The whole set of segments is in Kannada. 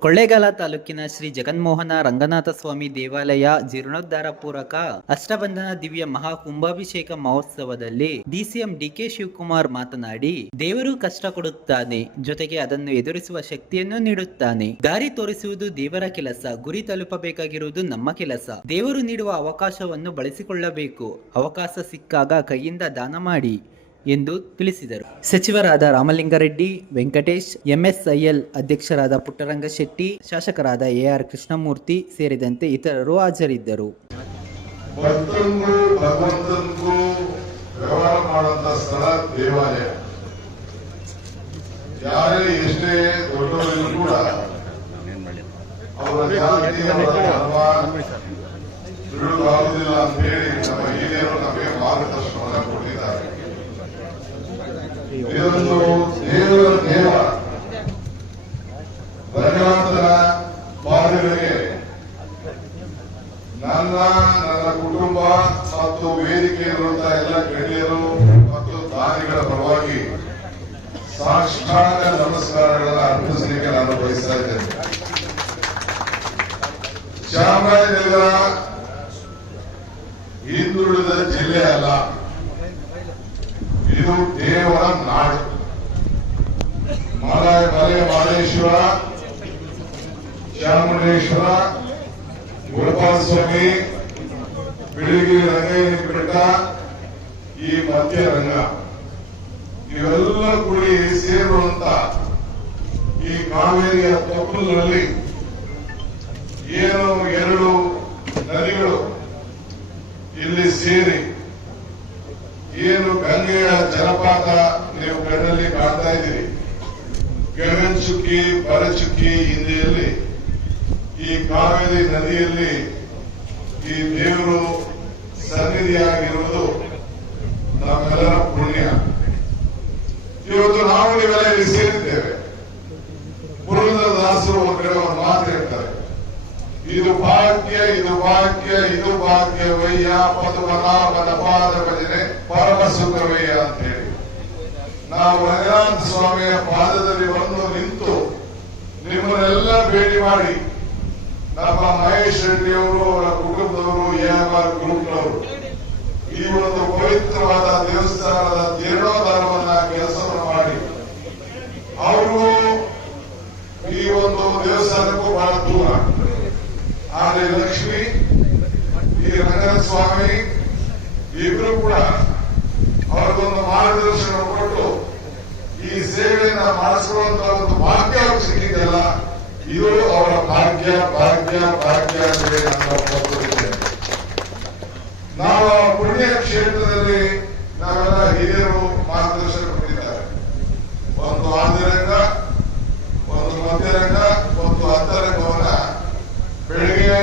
ಕೊಳ್ಳೇಗಾಲ ತಾಲೂಕಿನ ಶ್ರೀ ಜಗನ್ಮೋಹನ ರಂಗನಾಥ ಸ್ವಾಮಿ ದೇವಾಲಯ ಜೀರ್ಣೋದ್ಧಾರ ಪೂರಕ ಅಷ್ಟಬಂಧನ ದಿವ್ಯ ಮಹಾ ಕುಂಭಾಭಿಷೇಕ ಮಹೋತ್ಸವದಲ್ಲಿ ಡಿಸಿಎಂ ಡಿಕೆ ಶಿವಕುಮಾರ್ ಮಾತನಾಡಿ, ದೇವರು ಕಷ್ಟ ಕೊಡುತ್ತಾನೆ, ಜೊತೆಗೆ ಅದನ್ನು ಎದುರಿಸುವ ಶಕ್ತಿಯನ್ನು ನೀಡುತ್ತಾನೆ. ದಾರಿ ತೋರಿಸುವುದು ದೇವರ ಕೆಲಸ, ಗುರಿ ತಲುಪಬೇಕಾಗಿರುವುದು ನಮ್ಮ ಕೆಲಸ. ದೇವರು ನೀಡುವ ಅವಕಾಶವನ್ನು ಬಳಸಿಕೊಳ್ಳಬೇಕು. ಅವಕಾಶ ಸಿಕ್ಕಾಗ ಕೈಯಿಂದ ದಾನ ಮಾಡಿ ಎಂದು ತಿಳಿಸಿದರು. ಸಚಿವರಾದ ರಾಮಲಿಂಗಾರೆಡ್ಡಿ, ವೆಂಕಟೇಶ್, ಎಂಎಸ್ಐಎಲ್ ಅಧ್ಯಕ್ಷರಾದ ಪುಟ್ಟರಂಗಶೆಟ್ಟಿ, ಶಾಸಕರಾದ ಎಆರ್ ಕೃಷ್ಣಮೂರ್ತಿ ಸೇರಿದಂತೆ ಇತರರು ಹಾಜರಿದ್ದರು. ಭಗವಂತನಿಗೂ ವ್ಯವಹಾರ ಮಾಡುವಂತ ಸ್ಥಳ ದೇವಾಲಯ. ಯಾರೇ ಎಷ್ಟೇ ದೊಡ್ಡವರಿಗೂ ಕೂಡ ಅವರ ಜಾತಿ ತಿಳಿದುಕೊಳ್ಳುವುದಿಲ್ಲ ಅಂತ ಹೇಳಿ ನಮ್ಮ ಹಿರಿಯರು ನಮಗೆ ಮಾರ್ಗದರ್ಶನವನ್ನು ಕೊಟ್ಟಿದ್ದಾರೆ. ಇದೊಂದು ದೇವರ ದೇವ ಭಗವಂತನ ಪಾದಗಳಿಗೆ ನನ್ನ ಕುಟುಂಬ ಮತ್ತು ವೇದಿಕೆ ಇರುವಂತಹ ಎಲ್ಲ ಗಣ್ಯರು ಮತ್ತು ದಾನಿಗಳ ಪರವಾಗಿ ಸಾಷ್ಟಾಂಗ ನಮಸ್ಕಾರಗಳನ್ನು ಅರ್ಪಿಸಲಿಕ್ಕೆ ನಾನು ಬಯಸ್ತಾ ಇದ್ದೇನೆ. ಚಾಮರಾಜನಗರ ಹಿಂದುಳಿದ ಜಿಲ್ಲೆ ಅಲ್ಲ, ಇದು ದೇವರ ನಾಡು. ಮಲೆ ಮಹದೇಶ್ವರ, ಚಾಮುಂಡೇಶ್ವರ, ಗೋಪಾಲ ಸ್ವಾಮಿ, ಬಿಳಿಗಿರಿ ರಂಗಯ್ಯನ ಬೆಟ್ಟ, ಈ ಮಧ್ಯ ರಂಗ ಇವೆಲ್ಲ ಕೂಡಿ ಸೇರುವಂತ ಈ ಕಾವೇರಿಯ ತಪ್ಪಲಿನಲ್ಲಿ ಏನು ಎರಡು ನದಿಗಳು ಇಲ್ಲಿ ಸೇರಿ ಏನು ಗಂಗೆಯ ಜಲಪಾತ ನೀವು ಕಣ್ಣಲ್ಲಿ ಕಾಣ್ತಾ ಇದ್ದೀರಿ. ಗಗನಚುಕ್ಕಿ ಬರಚುಕ್ಕಿ ಹಿಂದೆಯಲ್ಲಿ ಈ ಕಾವೇರಿ ನದಿಯಲ್ಲಿ ಈ ದೇವರು ಸನ್ನಿಧಿಯಾಗಿರುವುದು ನಮ್ಮೆಲ್ಲರ ಪುಣ್ಯ. ಇವತ್ತು ನಾವು ನೀವೆಲ್ಲ ಇಲ್ಲಿ ಸೇರಿದ್ದೇವೆ. ಪುರಂದರದಾಸರು ಒಂದು ಕಡೆ ಒಂದು ಮಾತು ಹೇಳ್ತಾರೆ, ಇದು ಭಾಗ್ಯ, ಇದು ಭಾಗ್ಯ, ಇದು ಭಾಗ್ಯವಯ್ಯ, ಪದ್ಮನಾಭನ ಪಾದ ಭಜನೆ ಪರಮ ಸುಖವಯ್ಯ ಅಂತ ಹೇಳಿ ನಾವು ರಂಗನಾಥ ಸ್ವಾಮಿಯ ಪಾದದಲ್ಲಿ ಬಂದು ನಿಂತು ನಿಮ್ಮನ್ನೆಲ್ಲ ಭೇಟಿ ಮಾಡಿ ನಮ್ಮ ಮಹೇಶ್ ರೆಡ್ಡಿ ಅವರು, ಅವರ ಕುಟುಂಬದವರು, ಎಆರ್ ಗ್ರೂಪ್ನವರು ಈ ಒಂದು ಪವಿತ್ರವಾದ ದೇವಸ್ಥಾನದ ಜೀರ್ಣೋದ್ಧಾರವನ್ನ ಕೆಲಸವನ್ನು ಮಾಡಿ ಅವರು ಈ ಒಂದು ದೇವಸ್ಥಾನಕ್ಕೂ ಬಹಳ ದೂರ. ಆದರೆ ಲಕ್ಷ್ಮಿ, ಈ ರಂಗನಾಥ ಸ್ವಾಮಿ ಇಬ್ರು ಕೂಡ ಅವ್ರಿಗೊಂದು ಮಾರ್ಗದರ್ಶನ ಕೊಟ್ಟು ಈ ಸೇವೆಯನ್ನ ಮಾಡಿಸುವಂತ ಒಂದು ಭಾಗ್ಯ ಅವ್ರಿಗೆ ಸಿಕ್ಕಿದೆಯಲ್ಲ, ಇದು ಅವರ ಭಾಗ್ಯ ಭಾಗ್ಯ ಭಾಗ್ಯ ಅಂತ ಹೇಳಿ ನಾನು ಒಪ್ಪಿಕೊಂಡಿದ್ದೇನೆ. ನಾವು ಪುಣ್ಯ ಕ್ಷೇತ್ರದಲ್ಲಿ ನಾವೆಲ್ಲ ಹಿರಿಯರು ಮಾರ್ಗದರ್ಶನ ಕೊಟ್ಟಿದ್ದಾರೆ. ಒಂದು ಆದಿರಂಗ, ಒಂದು ಮಧ್ಯರಂಗ, ಒಂದು ಅಂತರಂಗವನ್ನ ಬೆಳಿಗ್ಗೆ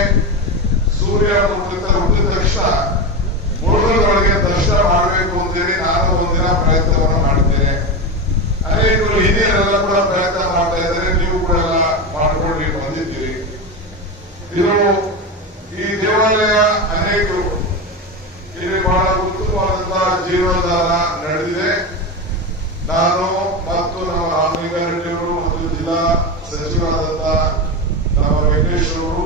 ಸೂರ್ಯ ಹುಟ್ಟಿದ ತಕ್ಷಣ ಮುಳುಗದೊಳಗೆ ದರ್ಶನ ಮಾಡಬೇಕು ಅಂತೇಳಿ ನಾನು ಒಂದಿನ ಪ್ರಯತ್ನವನ್ನು ಮಾಡುತ್ತೇನೆ. ಅನೇಕರು ಹಿರಿಯರೆಲ್ಲ ಕೂಡ ಪ್ರಯತ್ನ ಮಾಡ್ತಾ ಇದ್ದಾರೆ. ನೀವು ಕೂಡ ಎಲ್ಲ ಮಾಡ್ಕೊಂಡು ಬಂದಿದ್ದೀರಿ. ಇದು ಈ ದೇವಾಲಯ ಅನೇಕರು ಇಲ್ಲಿ ಬಹಳ ಉತ್ತಮವಾದಂತಹ ಜೀವನದಾನ ನಡೆದಿದೆ. ನಾನು ಮತ್ತು ನಮ್ಮ ರಾಮಲಿಂಗಾರೆಡ್ಡಿಯವರು ಮತ್ತು ಜಿಲ್ಲಾ ಸಚಿವರಾದಂತಹ ನಮ್ಮ ವೆಂಕಟೇಶ್ ಅವರು,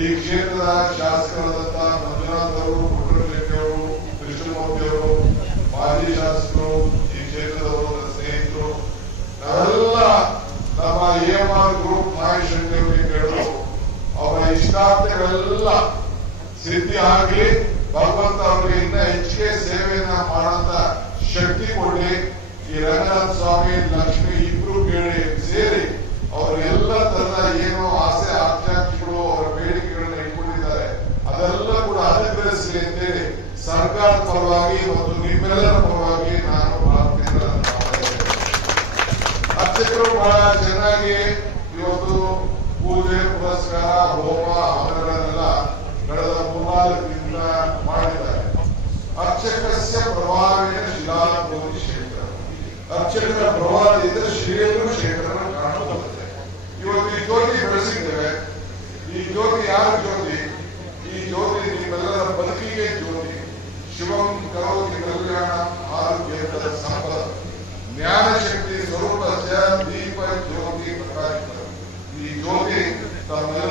ಈ ಕ್ಷೇತ್ರದ ಶಾಸಕರಾದಂತಹ ಮಂಜುನಾಥ್ ಅವರು, ಪುಟ್ಟರಂಗಶೆಟ್ಟಿ ಅವರು, ಕೃಷ್ಣಮೂರ್ತಿ ಅವರು, ಮಾಜಿ ಶಾಸಕರು, ಈ ಕ್ಷೇತ್ರದವರು, ನನ್ನ ಸ್ನೇಹಿತರು, ನಾವೆಲ್ಲ ನಮ್ಮ ಎಎಂಆರ್ ಗ್ರೂಪ್ ಮಹೇಶ್ ರೆಡ್ಡಿ ಅವರಿಗೆ ಕೇಳಲು ಅವರ ಇಷ್ಟಾರ್ಥಗಳೆಲ್ಲ ಸಿದ್ಧಿ ಆಗಲಿ, ಭಗವಂತ ಅವರಿಗೆ ಇನ್ನ ಹೆಚ್ಚಿಗೆ ಸೇವೆಯನ್ನ ಮಾಡುವಂತ ಶಕ್ತಿ ಕೊಡಲಿ. ಈ ರಂಗನಾಥ ಸ್ವಾಮಿ, ಲಕ್ಷ್ಮಿ ಇಬ್ರು ಕೇಳಿ ಸೇರಿ ಅವರೆಲ್ಲ ತನ್ನ ಏನು ಆಸೆ ಆಕಾಂಕ್ಷೆಗಳು, ಅವರ ಬೇಡಿಕೆಗಳನ್ನ ಇಟ್ಕೊಂಡಿದ್ದಾರೆ ಅದೆಲ್ಲ ಕೂಡ ಅನುಗ್ರಹಿಸಲಿ ಅಂತೇಳಿ ಸರ್ಕಾರದ ಪರವಾಗಿ ಮತ್ತು ನಿಮ್ಮೆಲ್ಲರ ಪರವಾಗಿ ನಾನು ಪ್ರಾರ್ಥನೆಗಳನ್ನು ಮಾಡ್ತಾ ಇದ್ದೇನೆ. ಅರ್ಚಕರು ಬಹಳ ಚೆನ್ನಾಗಿ ಇವತ್ತು ಪೂಜೆ ಪುರಸ್ಕಾರ, ಹೋಮ ಹವನಗಳನ್ನೆಲ್ಲ ಕಳೆದ 3-4 ದಿನ ಮಾಡಿದ್ದಾರೆ. ಅರ್ಚಕಸ್ಯ ಪ್ರಭಾವೇನ ಶಿಲಾಭೂಮಿ ಕ್ಷೇತ್ರ, ಅರ್ಚಕರ ಪ್ರಭಾವದಿಂದ ಶ್ರೀಯರು ಕ್ಷೇತ್ರವನ್ನು ಕಾಣುತ್ತದೆ. ಇವತ್ತು ಈ ಜ್ಯೋತಿ ಬೆಳೆಸಿದ್ದೇವೆ. ಈ ಜ್ಯೋತಿ ಯಾರ ಜ್ಯೋತಿ? ಈ ಜ್ಯೋತಿ ನಿಮ್ಮೆಲ್ಲರ ಬದುಕಿಗೆ ಜ್ಯೋತಿ. ಶಿವಂ ಕರೋತಿ ಕಲ್ಯಾಣ ಆರೋಗ್ಯದ ಸಂಪದ ಜ್ಞಾನ ಶಕ್ತಿ ಸ್ವರೂಪ ದೀಪ ಜ್ಯೋತಿ ಪ್ರಕಾಶ. ಈ ಜ್ಯೋತಿ ತಮ್ಮೆಲ್ಲ